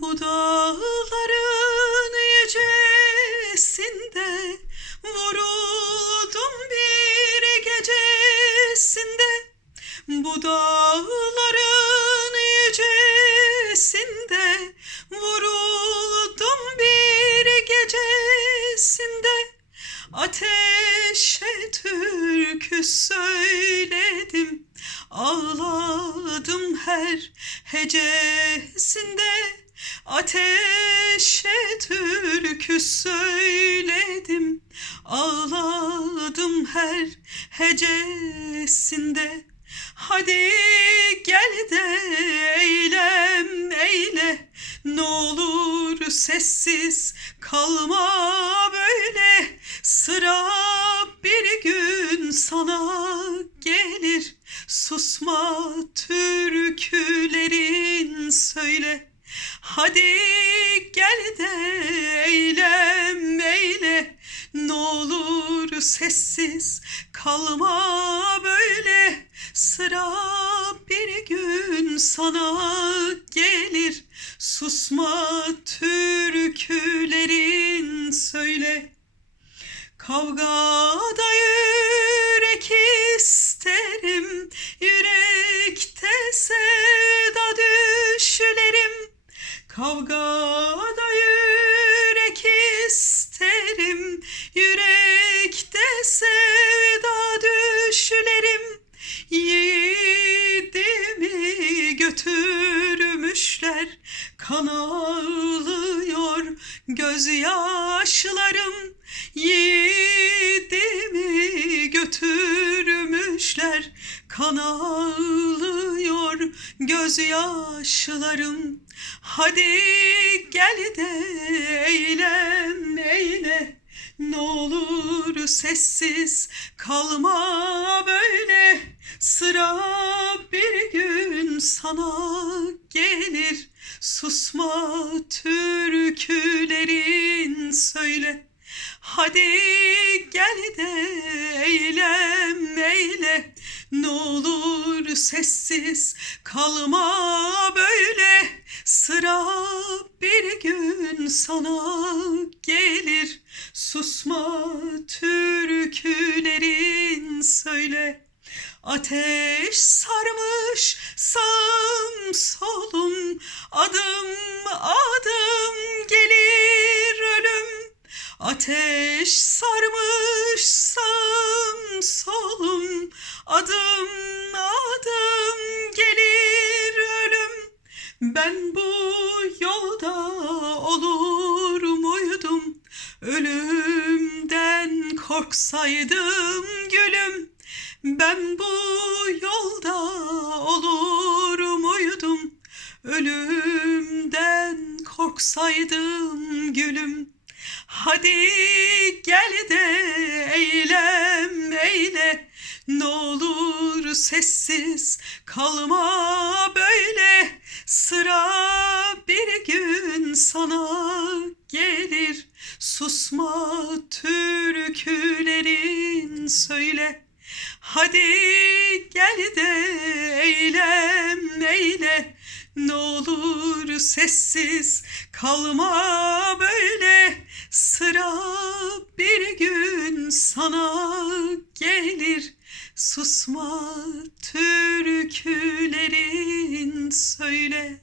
Bu dağların yücesinde Vuruldum bir gecesinde. Bu dağların yücesinde Vuruldum bir gecesinde. Ateşe türkü söyledim Ağladım her hecesinde Ateşe türkü söyledim. Ağladım her hecesinde. Hadi gel de eylem eyle. Ne olur sessiz kalma böyle. Sıra bir gün sana gelir. Susma türkülerin söyle Hadi gel de eylem eyle. Ne olur sessiz kalma böyle. Sıra bir gün sana gelir. Susma türkülerin söyle. Kavgada Kavgada yürek isterim Yürekte sevda düşlerim. Yiğidimi götürmüşler Kan ağlıyor gözyaşlarım. Yiğidimi götürmüşler Kan ağlıyor gözyaşlarım Hadi gel de eylem eyle. Ne olur sessiz kalma böyle. Sıra bir gün sana gelir. Susma türkülerin söyle. Hadi gel de eylem eyle. Ne olur sessiz kalma böyle Sıra bir gün sana gelir. Susma türkülerin söyle. Ateş sarmış sağım solum. Adım adım gelir ölüm. Ateş sarmış korksaydım gülüm Ben bu yolda olur muydum? Ölümden korksaydım gülüm Hadi gel de eylem eyle Ne olur sessiz kalma böyle Sıra bir gün sana Hadi gel de eylem eyle Ne olur sessiz kalma böyle. Sıra bir gün sana gelir Susma türkülerin söyle